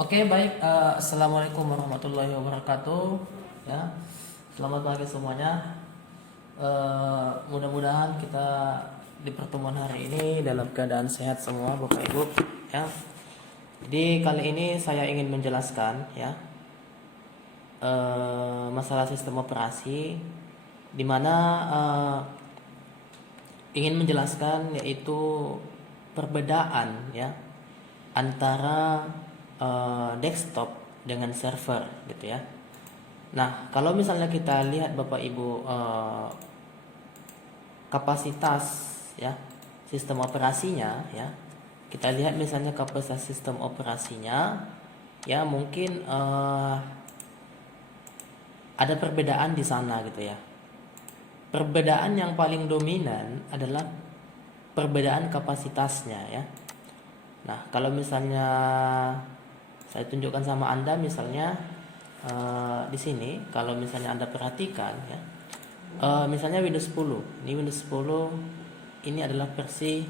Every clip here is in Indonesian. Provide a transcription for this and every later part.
Oke, baik. Assalamualaikum warahmatullahi wabarakatuh. Ya, selamat pagi semuanya. Mudah-mudahan kita di pertemuan hari ini dalam keadaan sehat semua, Bapak Ibu. Ya. Jadi kali ini saya ingin menjelaskan ya masalah sistem operasi, di mana ingin menjelaskan yaitu perbedaan ya antara desktop dengan server gitu ya. Nah, kalau misalnya kita lihat Bapak Ibu kapasitas ya sistem operasinya ya. Kita lihat misalnya kapasitas sistem operasinya ya mungkin ada perbedaan di sana gitu ya. Perbedaan yang paling dominan adalah perbedaan kapasitasnya ya. Nah, kalau misalnya saya tunjukkan sama Anda misalnya di sini, kalau misalnya Anda perhatikan ya, misalnya Windows 10. Ini Windows 10 ini adalah versi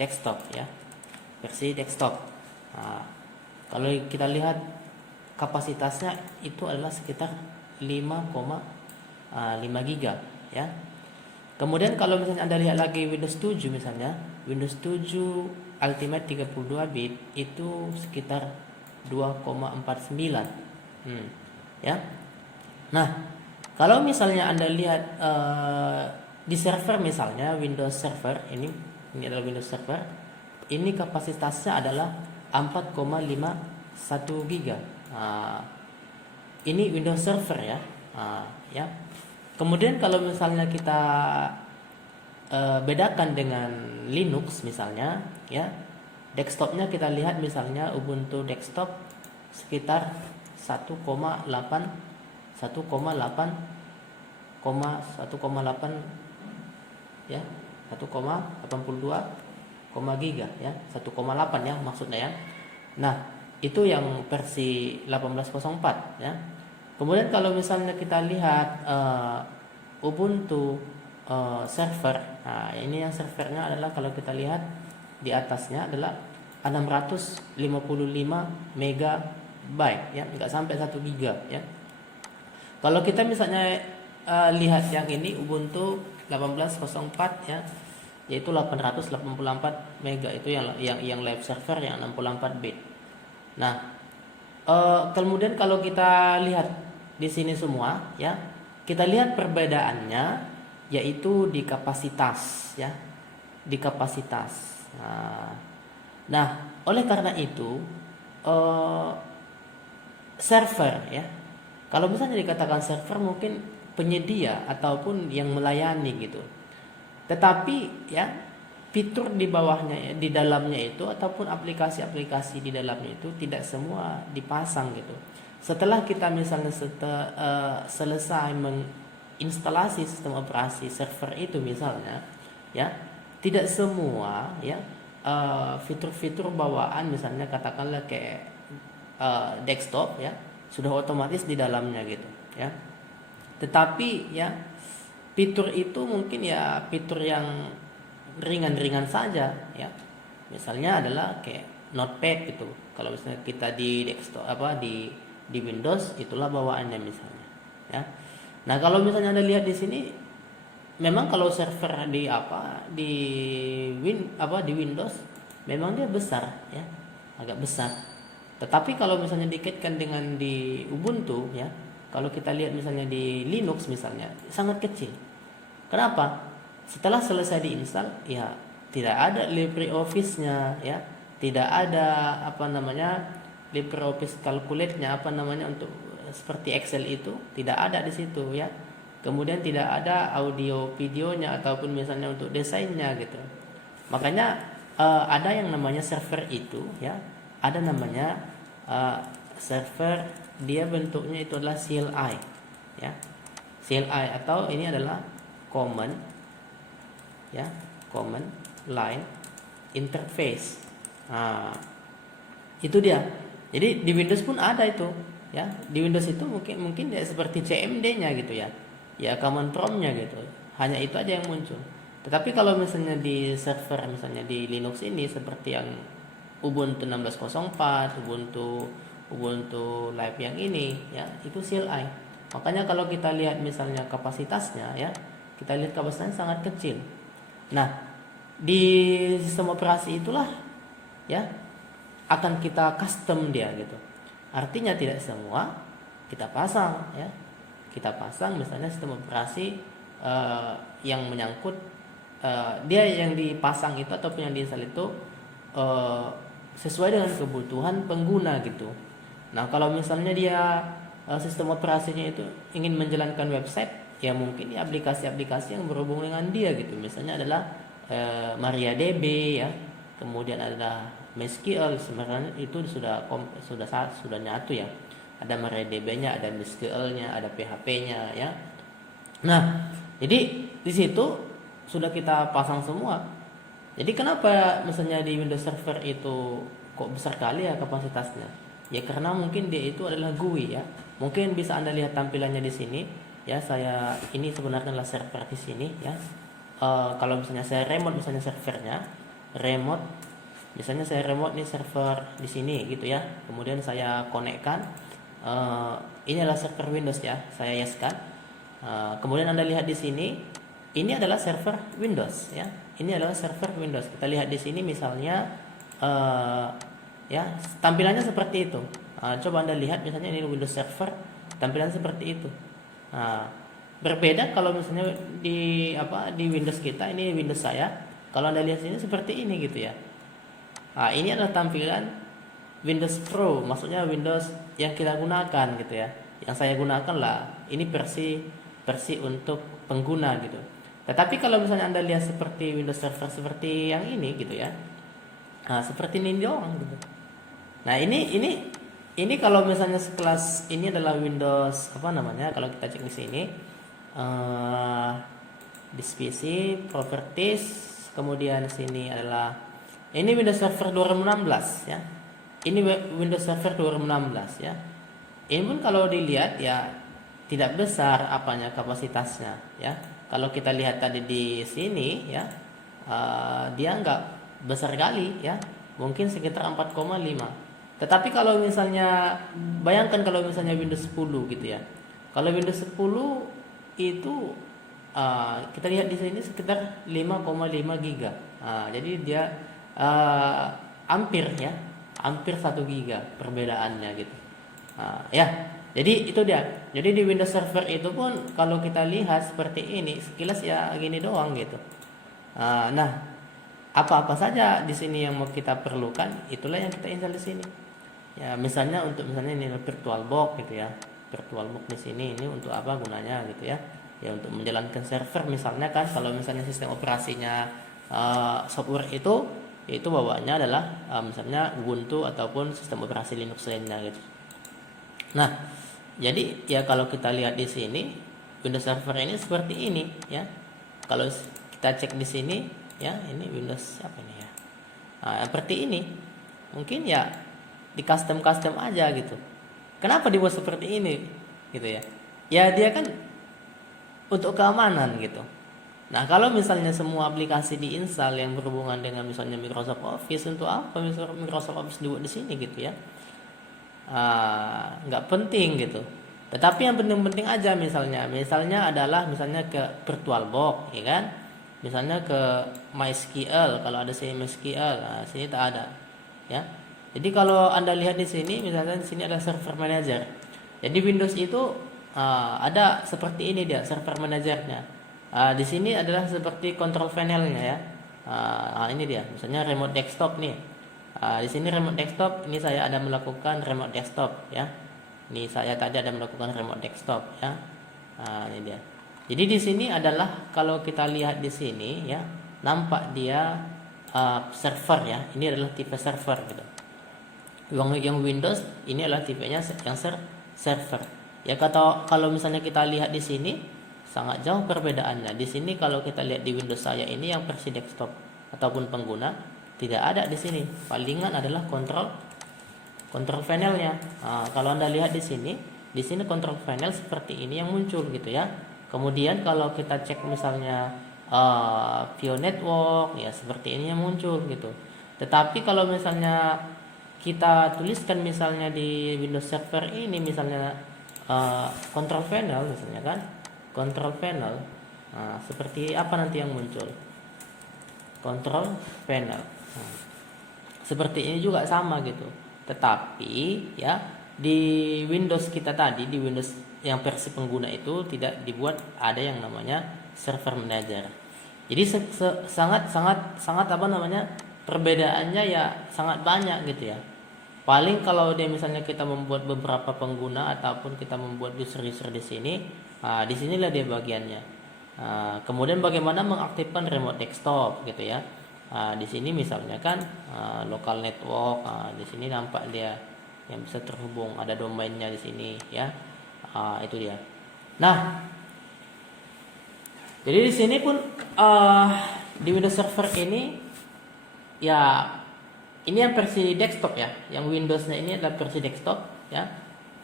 desktop ya. Versi desktop. Nah, kalau kita lihat kapasitasnya itu adalah sekitar 5,5 giga ya. Kemudian kalau misalnya Anda lihat lagi Windows 7 misalnya, Windows 7 Ultimate 32 bit itu sekitar 2,49. Ya. Nah, kalau misalnya Anda lihat di server misalnya Windows Server ini adalah Windows Server, ini kapasitasnya adalah 4,51 giga. Ini Windows Server ya. Ya. Kemudian kalau misalnya kita bedakan dengan Linux misalnya ya, desktopnya kita lihat misalnya Ubuntu desktop sekitar 1,8 ya, 1,82 giga ya, 1,8 ya maksudnya ya. Nah, itu yang versi 1804 ya. Kemudian kalau misalnya kita lihat Ubuntu server, nah ini yang servernya adalah kalau kita lihat di atasnya adalah 655 megabyte ya, nggak sampai 1 giga ya. Kalau kita misalnya lihat yang ini Ubuntu 1804 ya, yaitu 884 mega, itu yang live server yang 64 bit. Nah, kemudian kalau kita lihat di sini semua ya, kita lihat perbedaannya yaitu di kapasitas ya, di kapasitas. Nah, oleh karena itu server ya, kalau misalnya dikatakan server mungkin penyedia ataupun yang melayani gitu. Tetapi ya fitur di bawahnya ya, di dalamnya itu ataupun aplikasi-aplikasi di dalamnya itu tidak semua dipasang gitu. Setelah kita misalnya selesai menginstalasi sistem operasi server itu misalnya ya, tidak semua ya fitur-fitur bawaan misalnya katakanlah kayak desktop ya sudah otomatis di dalamnya gitu ya. Tetapi ya fitur itu mungkin ya fitur yang ringan-ringan saja ya. Misalnya adalah kayak notepad gitu. Kalau misalnya kita di desktop di Windows itulah bawaannya misalnya ya. Nah, kalau misalnya Anda lihat di sini memang kalau server di Windows memang dia besar ya, agak besar. Tetapi kalau misalnya dikaitkan dengan di Ubuntu ya, kalau kita lihat misalnya di Linux misalnya sangat kecil. Kenapa? Setelah selesai diinstal ya tidak ada LibreOffice-nya ya, tidak ada LibreOffice Calculate-nya untuk seperti Excel itu tidak ada di situ ya. Kemudian tidak ada audio videonya ataupun misalnya untuk desainnya gitu. Makanya ada yang namanya server itu ya, ada namanya server, dia bentuknya itu adalah CLI ya. CLI atau ini adalah command ya, command line interface. Nah, itu dia. Jadi di Windows pun ada itu ya. Di Windows itu mungkin ya seperti CMD-nya gitu ya. Ya command prompt-nya gitu. Hanya itu aja yang muncul. Tetapi kalau misalnya di server misalnya di Linux ini seperti yang Ubuntu 16.04, Ubuntu Live yang ini ya, itu CLI. Makanya kalau kita lihat misalnya kapasitasnya ya, kita lihat kapasitasnya sangat kecil. Nah, di sistem operasi itulah ya akan kita custom dia gitu. Artinya tidak semua kita pasang ya. Kita pasang misalnya sistem operasi yang menyangkut dia yang dipasang itu ataupun yang diinstal itu sesuai dengan kebutuhan pengguna gitu. Nah, kalau misalnya dia sistem operasinya itu ingin menjalankan website, ya mungkin ya aplikasi-aplikasi yang berhubung dengan dia gitu. Misalnya adalah MariaDB ya, kemudian ada MySQL, sebenarnya itu sudah nyatu ya. Ada MariaDB-nya, ada MySQL-nya, ada PHP-nya ya. Nah, jadi di situ sudah kita pasang semua. Jadi kenapa misalnya di Windows Server itu kok besar kali ya kapasitasnya? Ya karena mungkin dia itu adalah GUI ya. Mungkin bisa Anda lihat tampilannya di sini. Ya, saya ini sebenarnya adalah server di sini ya. Kalau misalnya saya remote misalnya servernya, remote misalnya saya remote nih server di sini gitu ya. Kemudian saya konekkan ini adalah server Windows ya. Saya yeskan. Kemudian Anda lihat di sini, ini adalah server Windows ya. Ini adalah server Windows. Kita lihat di sini misalnya ya, tampilannya seperti itu. Coba Anda lihat misalnya ini Windows Server, tampilan seperti itu. Berbeda kalau misalnya di Windows kita, ini Windows saya. Kalau Anda lihat sini seperti ini gitu ya. Ini adalah tampilan Windows Pro, maksudnya Windows yang kita gunakan gitu ya. Yang saya gunakan lah, ini versi untuk pengguna gitu. Tetapi kalau misalnya Anda lihat seperti Windows Server seperti yang ini gitu ya. Seperti ini doang gitu. Nah, ini kalau misalnya sekelas ini adalah Windows kalau kita cek di sini di PC properties, kemudian sini adalah ini Windows Server 2016 ya. Ini Windows Server 2016 ya. Ini pun kalau dilihat ya tidak besar kapasitasnya ya. Kalau kita lihat tadi di sini ya, dia nggak besar kali ya, mungkin sekitar 4,5. Tetapi kalau misalnya bayangkan kalau misalnya Windows 10 gitu ya. Kalau Windows 10 itu kita lihat di sini sekitar 5,5 giga. Jadi dia hampir 1 giga perbedaannya gitu. Ya. Jadi itu dia. Jadi di Windows Server itu pun kalau kita lihat seperti ini, sekilas ya gini doang gitu. Nah, apa-apa saja di sini yang mau kita perlukan, itulah yang kita install di sini. Ya, misalnya ini VirtualBox gitu ya. VirtualBox di sini ini untuk apa gunanya gitu ya. Ya untuk menjalankan server misalnya kan, kalau misalnya sistem operasinya software itu bawaannya adalah misalnya Ubuntu ataupun sistem operasi Linux lainnya gitu. Nah, jadi ya kalau kita lihat di sini Windows Server ini seperti ini ya. Kalau kita cek di sini ya, ini Windows apa ini ya? Seperti ini. Mungkin ya di custom aja gitu. Kenapa dibuat seperti ini gitu ya? Ya dia kan untuk keamanan gitu. Nah, kalau misalnya semua aplikasi diinstal yang berhubungan dengan misalnya Microsoft Office, untuk apa Microsoft Office dibuat di sini gitu ya? Nggak penting gitu. Tetapi yang penting-penting aja misalnya adalah misalnya ke VirtualBox ya kan? Misalnya ke MySQL, kalau ada sini MySQL, sini tak ada ya. Jadi kalau Anda lihat di sini, misalnya di sini ada server manager. Jadi Windows itu ada seperti ini dia server manajernya. Di sini adalah seperti control panelnya ya. Ini dia, misalnya remote desktop nih. Di sini remote desktop, ini saya ada melakukan remote desktop ya. Ini saya tadi ada melakukan remote desktop ya. Ini dia. Jadi di sini adalah kalau kita lihat di sini ya, nampak dia server ya. Ini adalah tipe server gitu. Yang Windows ini adalah tipenya yang server. Ya kalau misalnya kita lihat di sini sangat jauh perbedaannya. Di sini kalau kita lihat di Windows saya ini yang versi desktop ataupun pengguna tidak ada di sini. Palingan adalah control panelnya. Kalau Anda lihat di sini control panel seperti ini yang muncul gitu ya. Kemudian kalau kita cek misalnya view network ya seperti ini yang muncul gitu. Tetapi kalau misalnya kita tuliskan misalnya di Windows Server ini misalnya control panel misalnya kan, control panel, seperti apa nanti yang muncul? Control panel. Seperti ini juga sama gitu. Tetapi ya di Windows kita tadi, di Windows yang versi pengguna itu tidak dibuat ada yang namanya server manager. Jadi sangat apa namanya, perbedaannya ya sangat banyak gitu ya. Paling kalau dia misalnya kita membuat beberapa pengguna ataupun kita membuat user-user di sini, di sinilah dia bagiannya. Kemudian bagaimana mengaktifkan remote desktop gitu ya. Di sini misalnya kan local network, di sini nampak dia yang bisa terhubung, ada domainnya di sini ya. Itu dia. Nah, jadi di sini pun di Windows Server ini ya ini yang versi desktop ya, yang Windowsnya ini adalah versi desktop ya.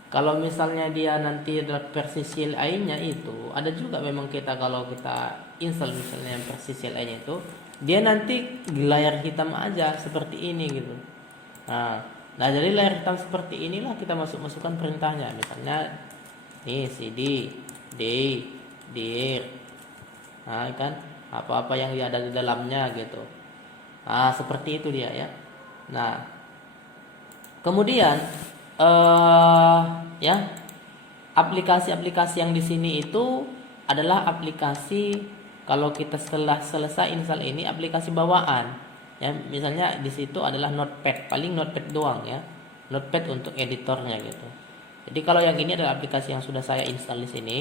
Kalau misalnya dia nanti adalah versi CLI-nya itu ada juga memang kita kalau kita install misalnya yang versi CLI-nya itu dia nanti di layar hitam aja seperti ini gitu. Nah jadi layar hitam seperti inilah kita masukkan perintahnya, misalnya nih cd dir kan apa-apa yang ada di dalamnya gitu. Seperti itu dia ya. Nah kemudian ya aplikasi-aplikasi yang di sini itu adalah aplikasi kalau kita setelah selesai install ini aplikasi bawaan ya, misalnya di situ adalah notepad, paling notepad doang ya, notepad untuk editornya gitu. Jadi kalau yang ini adalah aplikasi yang sudah saya install di sini,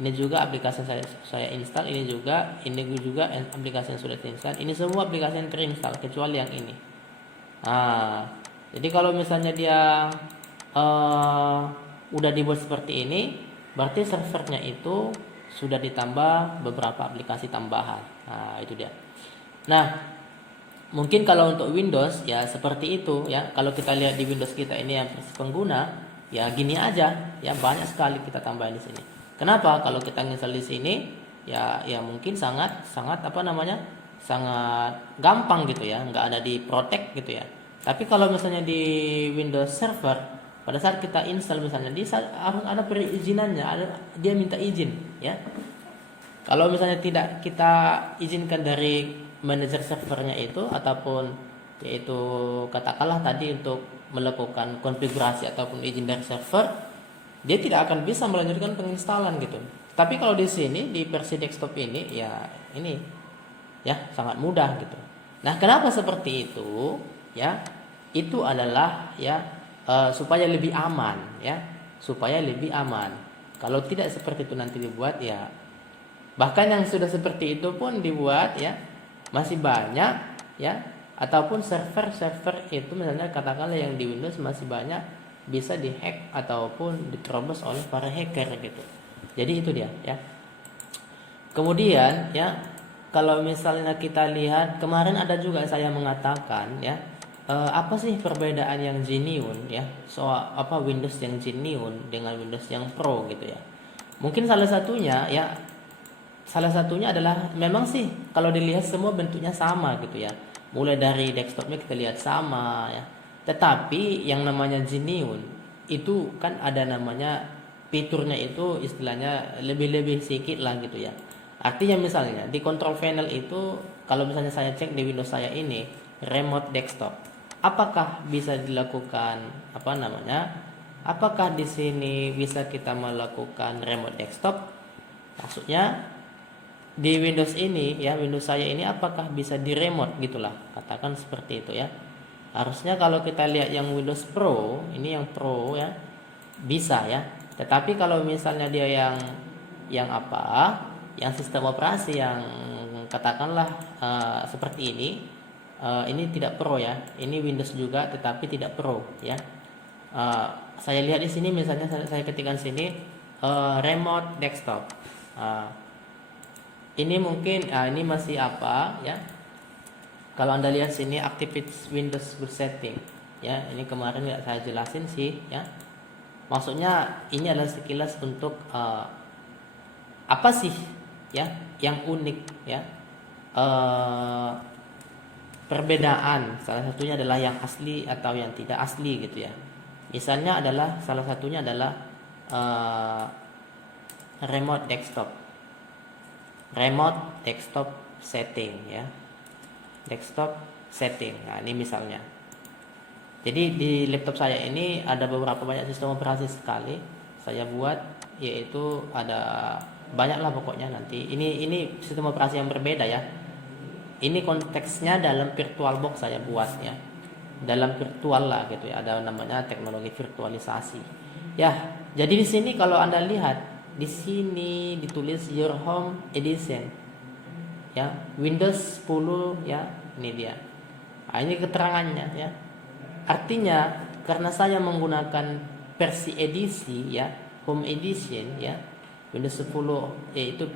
ini juga aplikasi saya install, ini juga aplikasi yang sudah terinstall, ini semua aplikasi yang terinstall kecuali yang ini. Jadi kalau misalnya dia udah dibuat seperti ini, berarti servernya itu sudah ditambah beberapa aplikasi tambahan. Itu dia. Nah, mungkin kalau untuk Windows ya seperti itu ya. Kalau kita lihat di Windows kita ini yang versi pengguna, ya gini aja ya, banyak sekali kita tambahin di sini. Kenapa? Kalau kita install di sini ya mungkin sangat apa namanya? Sangat gampang gitu ya, nggak ada di protect gitu ya. Tapi kalau misalnya di Windows Server pada saat kita install misalnya dia harus ada perizinannya, dia minta izin ya. Kalau misalnya tidak kita izinkan dari manajer servernya itu ataupun yaitu katakanlah tadi untuk melakukan konfigurasi ataupun izin dari server, dia tidak akan bisa melanjutkan penginstalan gitu. Tapi kalau di sini di versi desktop ini ya ini ya sangat mudah gitu. Nah, kenapa seperti itu? Ya, itu adalah ya supaya lebih aman ya, supaya lebih aman. Kalau tidak seperti itu nanti dibuat ya, bahkan yang sudah seperti itu pun dibuat ya masih banyak ya, ataupun server itu misalnya katakanlah yang di Windows masih banyak bisa dihack ataupun diterobos oleh para hacker gitu. Jadi itu dia ya. Kemudian ya kalau misalnya kita lihat kemarin ada juga saya mengatakan ya, apa sih perbedaan yang genuine ya, soal apa Windows yang genuine dengan Windows yang Pro gitu ya. Mungkin salah satunya adalah memang sih kalau dilihat semua bentuknya sama gitu ya, mulai dari desktopnya kita lihat sama ya, tetapi yang namanya genuine itu kan ada namanya fiturnya itu istilahnya lebih sedikit lah gitu ya. Artinya misalnya di control panel itu kalau misalnya saya cek di Windows saya ini remote desktop, apakah bisa dilakukan apa namanya? Apakah di sini bisa kita melakukan remote desktop? Maksudnya di Windows ini ya, Windows saya ini apakah bisa di remote gitulah, katakan seperti itu ya. Harusnya kalau kita lihat yang Windows Pro, ini yang Pro ya, bisa ya. Tetapi kalau misalnya dia yang apa? Yang sistem operasi yang katakanlah seperti ini tidak Pro ya. Ini Windows juga tetapi tidak Pro ya. Saya lihat di sini misalnya saya ketikkan sini remote desktop. Ini mungkin ini masih apa ya? Kalau Anda lihat sini activate Windows boot setting ya. Ini kemarin nggak saya jelasin sih ya. Maksudnya ini adalah sekilas untuk apa sih ya yang unik ya, perbedaan salah satunya adalah yang asli atau yang tidak asli gitu ya. Misalnya adalah salah satunya adalah uh, remote desktop. Remote desktop setting ya. Desktop setting. Nah, ini misalnya. Jadi di laptop saya ini ada beberapa banyak sistem operasi sekali saya buat, yaitu ada banyak lah pokoknya nanti. Ini sistem operasi yang berbeda ya. Ini konteksnya dalam VirtualBox saya buat ya. Dalam virtual lah gitu ya. Ada namanya teknologi virtualisasi. Ya, jadi di sini kalau Anda lihat di sini ditulis Your Home Edition. Ya, Windows 10 ya, ini dia. Nah, ini keterangannya ya. Artinya karena saya menggunakan versi edisi ya, Home Edition ya, Windows 10 yaitu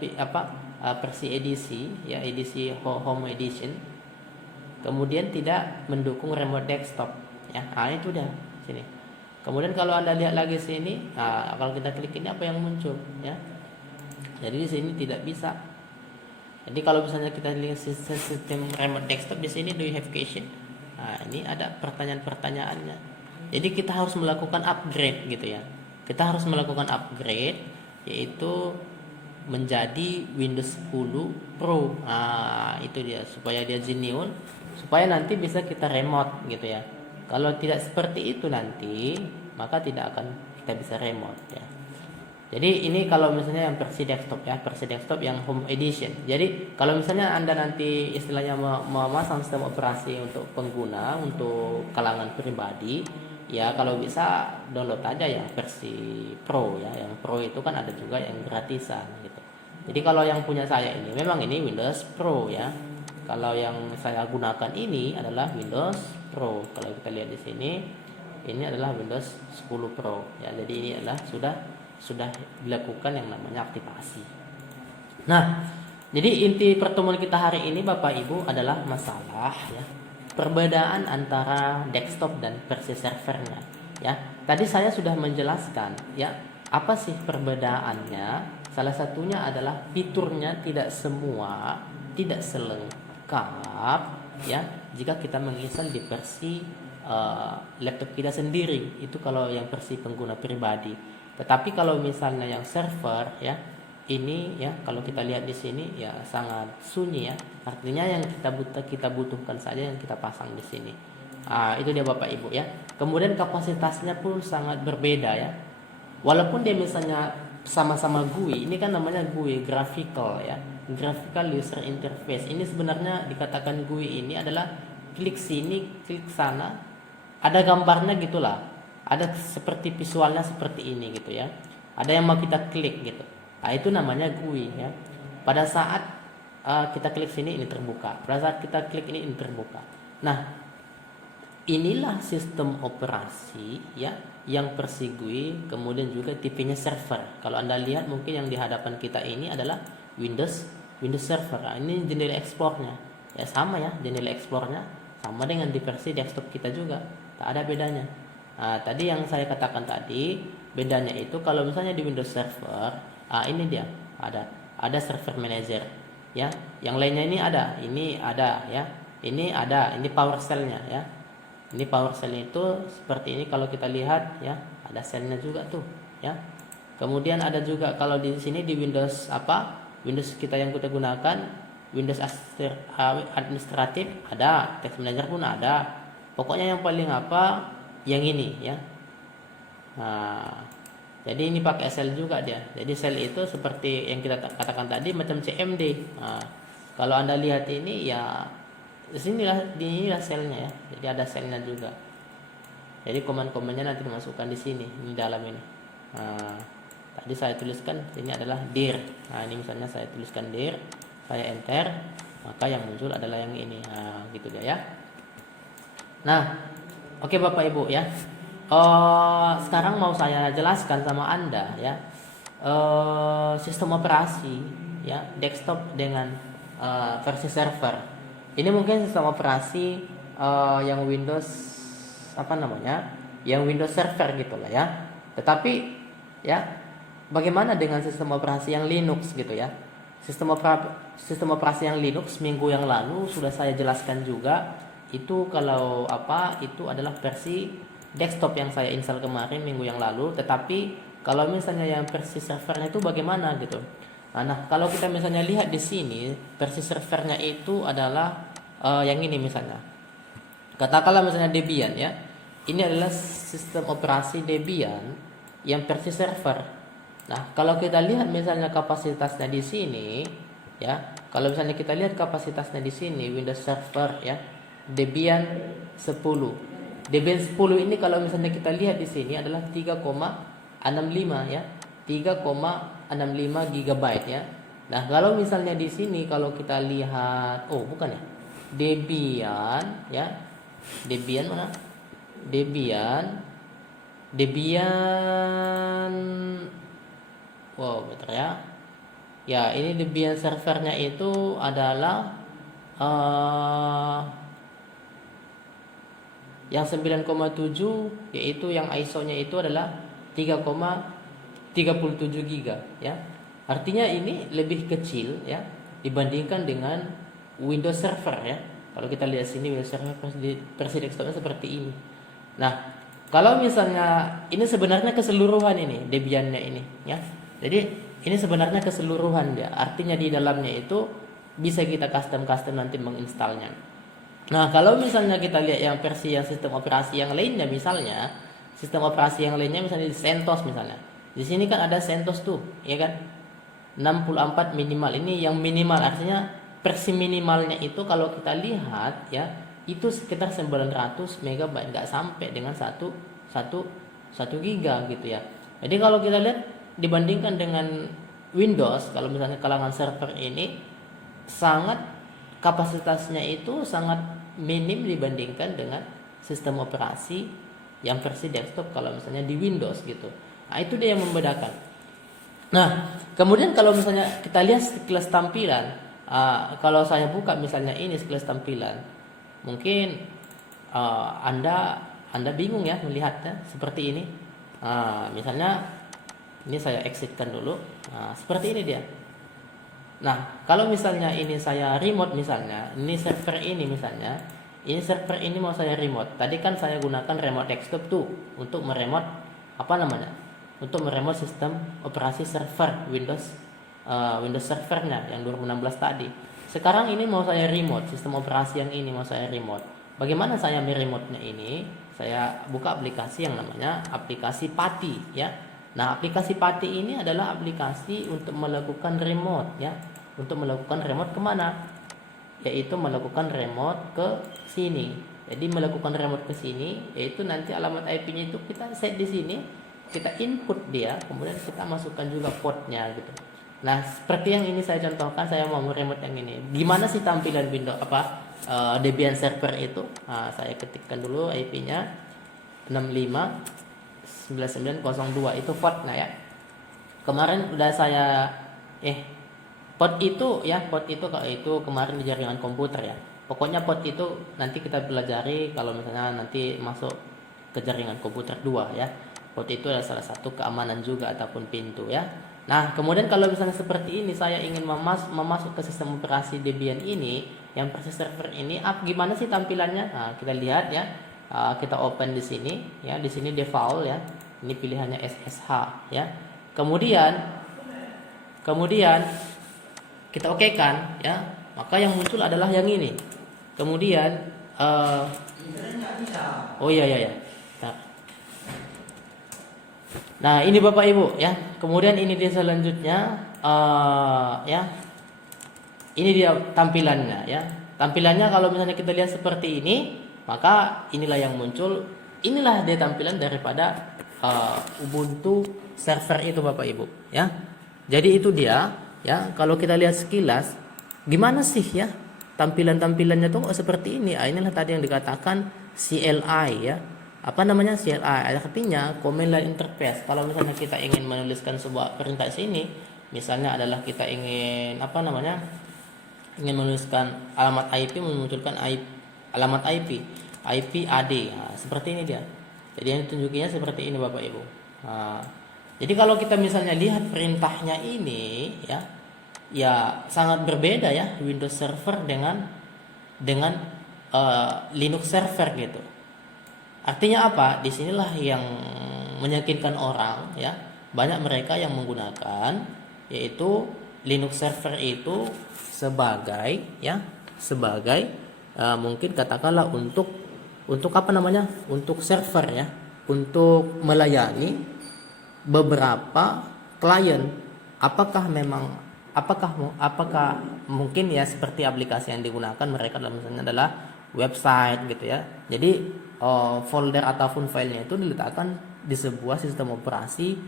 versi edisi ya, edisi Home Edition, kemudian tidak mendukung remote desktop ya. Nah, itu dah sini. Kemudian kalau Anda lihat lagi sini, kalau kita klik ini apa yang muncul ya. Jadi di sini tidak bisa. Jadi kalau misalnya kita lihat sistem remote desktop di sini, do you have cache? Nah, ini ada pertanyaan-pertanyaannya. Jadi kita harus melakukan upgrade gitu ya. Kita harus melakukan upgrade, yaitu menjadi Windows 10 Pro. Nah, itu dia, supaya dia genuine, supaya nanti bisa kita remote gitu ya. Kalau tidak seperti itu nanti, maka tidak akan kita bisa remote ya. Jadi ini kalau misalnya yang versi desktop ya, versi desktop yang Home Edition. Jadi kalau misalnya Anda nanti istilahnya memasang sistem operasi untuk pengguna, untuk kalangan pribadi, ya kalau bisa download aja yang versi Pro ya. Yang Pro itu kan ada juga yang gratisan gitu. Jadi kalau yang punya saya ini memang ini Windows Pro ya. Kalau yang saya gunakan ini adalah Windows Pro. Kalau kita lihat di sini, ini adalah Windows 10 Pro ya. Jadi ini adalah sudah dilakukan yang namanya aktivasi. Nah, jadi inti pertemuan kita hari ini Bapak Ibu adalah masalah ya, perbedaan antara desktop dan versi servernya ya. Tadi saya sudah menjelaskan ya, apa sih perbedaannya. Salah satunya adalah fiturnya tidak semua, tidak selengkap ya jika kita menginstal di versi laptop kita sendiri. Itu kalau yang versi pengguna pribadi. Tetapi kalau misalnya yang server ya, ini ya kalau kita lihat di sini ya sangat sunyi ya. Artinya yang kita butuhkan saja yang kita pasang di sini. Itu dia Bapak Ibu ya. Kemudian kapasitasnya pun sangat berbeda ya. Walaupun dia misalnya sama-sama GUI, ini kan namanya GUI graphical ya. Graphical User Interface. Ini sebenarnya dikatakan GUI ini adalah klik sini, klik sana, ada gambarnya gitulah. Ada seperti visualnya seperti ini gitu ya. Ada yang mau kita klik gitu. Nah, itu namanya GUI ya. Pada saat kita klik sini ini terbuka. Pada saat kita klik ini terbuka. Nah, inilah sistem operasi ya yang versi GUI, kemudian juga tipenya server. Kalau Anda lihat mungkin yang di hadapan kita ini adalah Windows Server. Nah, ini jendela explore-nya. Ya sama ya, jendela explore-nya sama dengan di versi desktop kita juga. Tak ada bedanya. Nah, tadi yang saya katakan tadi, bedanya itu kalau misalnya di Windows Server, ini dia, ada Server Manager, ya. Yang lainnya ini ada, ya. Ini ada, ini PowerShell-nya, ya. Ini PowerShell itu seperti ini kalau kita lihat, ya, ada shell-nya juga tuh, ya. Kemudian ada juga kalau di sini di Windows Windows kita yang kita gunakan, Windows administratif ada, Text Manager pun ada. Pokoknya yang paling yang ini ya. Nah, jadi ini pakai shell juga dia. Jadi shell itu seperti yang kita katakan tadi macam CMD. Nah, kalau Anda lihat ini ya inilah shellnya ya. Jadi ada shellnya juga. Jadi komen-komennya nanti dimasukkan di sini, di dalam ini. Nah, tadi saya tuliskan ini adalah dir. Nah, ini misalnya saya tuliskan dir, saya enter, maka yang muncul adalah yang ini. Nah, gitu dia ya. Nah, oke Bapak Ibu ya. Sekarang mau saya jelaskan sama Anda ya, sistem operasi ya desktop dengan versi server. Ini mungkin sistem operasi yang Windows yang Windows Server gitulah ya. Tetapi ya, bagaimana dengan sistem operasi yang Linux gitu ya? Sistem operasi yang Linux minggu yang lalu sudah saya jelaskan juga itu kalau itu adalah versi desktop yang saya install kemarin minggu yang lalu. Tetapi kalau misalnya yang versi servernya itu bagaimana gitu. Nah, kalau kita misalnya lihat di sini versi servernya itu adalah yang ini misalnya. Katakanlah misalnya Debian ya. Ini adalah sistem operasi Debian yang versi server. Nah, kalau kita lihat misalnya kapasitasnya di sini ya, kalau misalnya kita lihat kapasitasnya di sini Windows Server ya, Debian 10. Debian 10 ini kalau misalnya kita lihat di sini adalah 3,65 ya. 3,65 GB ya. Nah, kalau misalnya di sini kalau kita lihat bukan ya. Debian ya. Debian mana? Debian bentar ya. Ya, ini Debian servernya itu adalah yang 9,7, yaitu yang ISO-nya itu adalah 3,37 GB ya. Artinya ini lebih kecil ya dibandingkan dengan Windows Server ya. Kalau kita lihat sini Windows Server versi desktopnya seperti ini. Nah, kalau misalnya ini sebenarnya keseluruhan ini Debian-nya ini ya. Jadi ini sebenarnya keseluruhan dia. Artinya di dalamnya itu bisa kita custom nanti menginstalnya. Nah, kalau misalnya kita lihat yang versi yang sistem operasi yang lainnya misalnya, sistem operasi yang lainnya misalnya di CentOS misalnya. Di sini kan ada CentOS tuh, ya kan? 64 minimal. Ini yang minimal artinya versi minimalnya itu kalau kita lihat ya, itu sekitar 900 MB, nggak sampai dengan 1 giga gitu ya. Jadi kalau kita lihat dibandingkan dengan Windows, kalau misalnya kalangan server ini sangat kapasitasnya itu sangat minim dibandingkan dengan sistem operasi yang versi desktop kalau misalnya di Windows gitu. Nah, itu dia yang membedakan. Nah, kemudian kalau misalnya kita lihat sekilas tampilan, kalau saya buka misalnya ini sekilas tampilan, mungkin Anda bingung ya melihatnya seperti ini. Misalnya ini saya exitkan dulu. Seperti ini dia. Nah, kalau misalnya ini saya remote misalnya, ini server ini misalnya, ini server ini mau saya remote. Tadi kan saya gunakan remote desktop tuh untuk meremote untuk meremote sistem operasi server Windows servernya yang 2016 tadi. Sekarang ini mau saya remote, sistem operasi yang ini mau saya remote. Bagaimana saya meremote-nya ini? Saya buka aplikasi yang namanya aplikasi PATI ya. Nah, aplikasi PATI ini adalah aplikasi untuk melakukan remote ya. Untuk melakukan remote kemana? Yaitu melakukan remote ke sini. Jadi melakukan remote ke sini, yaitu nanti alamat IP-nya itu kita set di sini, kita input dia, kemudian kita masukkan juga portnya gitu. Nah, seperti yang ini saya contohkan, saya mau remote yang ini. Gimana sih tampilan Windows Debian server itu? Nah, saya ketikkan dulu IP-nya 659902 itu portnya ya. Kemarin udah saya port itu kalau itu kemarin di jaringan komputer ya. Pokoknya port itu nanti kita pelajari kalau misalnya nanti masuk ke jaringan komputer 2 ya. Port itu adalah salah satu keamanan juga ataupun pintu ya. Nah, kemudian kalau misalnya seperti ini saya ingin memasuk ke sistem operasi Debian ini yang versi server ini, gimana sih tampilannya? Nah, kita lihat ya. Kita open di sini ya. Di sini default ya. Ini pilihannya SSH ya. Kemudian kita okekan ya, maka yang muncul adalah yang ini. Kemudian ya. Nah, ini Bapak Ibu ya. Kemudian ini dia selanjutnya ya. Ini dia tampilannya ya. Tampilannya kalau misalnya kita lihat seperti ini, maka inilah yang muncul. Inilah dia tampilan daripada Ubuntu server itu Bapak Ibu ya. Jadi itu dia ya. Kalau kita lihat sekilas, gimana sih ya tampilannya tuh seperti ini. Inilah tadi yang dikatakan CLI ya. Apa namanya CLI? Artinya command line interface. Kalau misalnya kita ingin menuliskan sebuah perintah sini, misalnya adalah kita ingin ingin menuliskan alamat IP, memunculkan alamat IP AD. Nah, seperti ini dia. Jadi yang ditunjukinya seperti ini Bapak Ibu. Nah, jadi kalau kita misalnya lihat perintahnya ini ya sangat berbeda ya Windows Server dengan Linux server gitu. Artinya apa? Disinilah yang meyakinkan orang ya. Banyak mereka yang menggunakan yaitu Linux server itu sebagai ya sebagai mungkin katakanlah untuk apa namanya? Untuk server ya, untuk melayani beberapa klien. Apakah mungkin ya seperti aplikasi yang digunakan mereka dalam misalnya adalah website gitu ya. Jadi folder ataupun filenya itu diletakkan di sebuah sistem operasi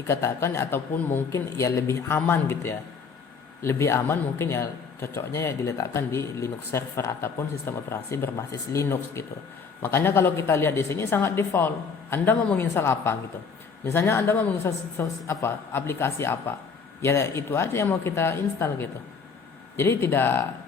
dikatakan ataupun mungkin ya lebih aman gitu ya. Lebih aman mungkin ya cocoknya ya diletakkan di Linux server ataupun sistem operasi berbasis Linux gitu. Makanya kalau kita lihat di sini sangat default. Anda mau menginstal apa gitu. Misalnya Anda mau menginstal aplikasi apa, ya itu aja yang mau kita install gitu. Jadi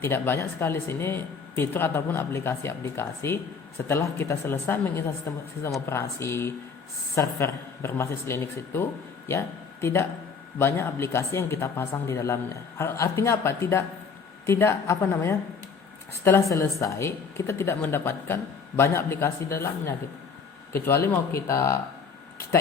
tidak banyak sekali sini fitur ataupun aplikasi-aplikasi setelah kita selesai menginstal sistem operasi server berbasis Linux itu ya tidak banyak aplikasi yang kita pasang di dalamnya. Artinya apa? Tidak apa namanya? Setelah selesai kita tidak mendapatkan banyak aplikasi dalamnya gitu. Kecuali mau kita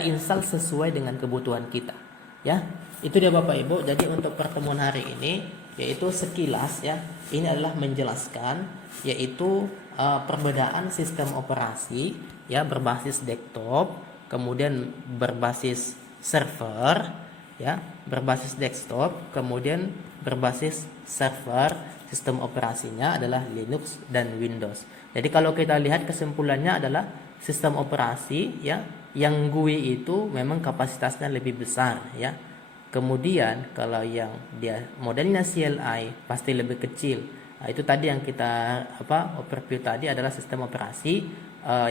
install sesuai dengan kebutuhan kita. Ya, itu dia Bapak Ibu. Jadi untuk pertemuan hari ini yaitu sekilas ya, ini adalah menjelaskan yaitu perbedaan sistem operasi ya berbasis desktop, kemudian berbasis server ya, berbasis desktop, kemudian berbasis server. Sistem operasinya adalah Linux dan Windows. Jadi kalau kita lihat kesimpulannya adalah sistem operasi ya yang GUI itu memang kapasitasnya lebih besar ya. Kemudian kalau yang dia modelnya CLI pasti lebih kecil. Nah, itu tadi yang kita overview tadi adalah sistem operasi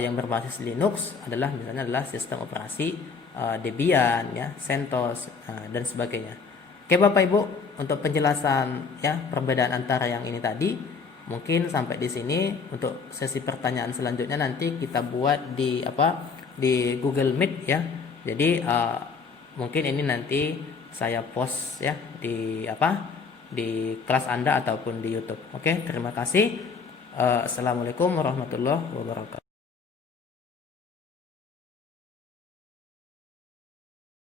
yang berbasis Linux adalah misalnya adalah sistem operasi Debian ya, CentOS dan sebagainya. Oke Bapak Ibu, untuk penjelasan ya perbedaan antara yang ini tadi mungkin sampai di sini. Untuk sesi pertanyaan selanjutnya nanti kita buat di Google Meet ya. Jadi mungkin ini nanti saya post ya di kelas Anda ataupun di YouTube. Oke, terima kasih. Assalamualaikum warahmatullahi wabarakatuh.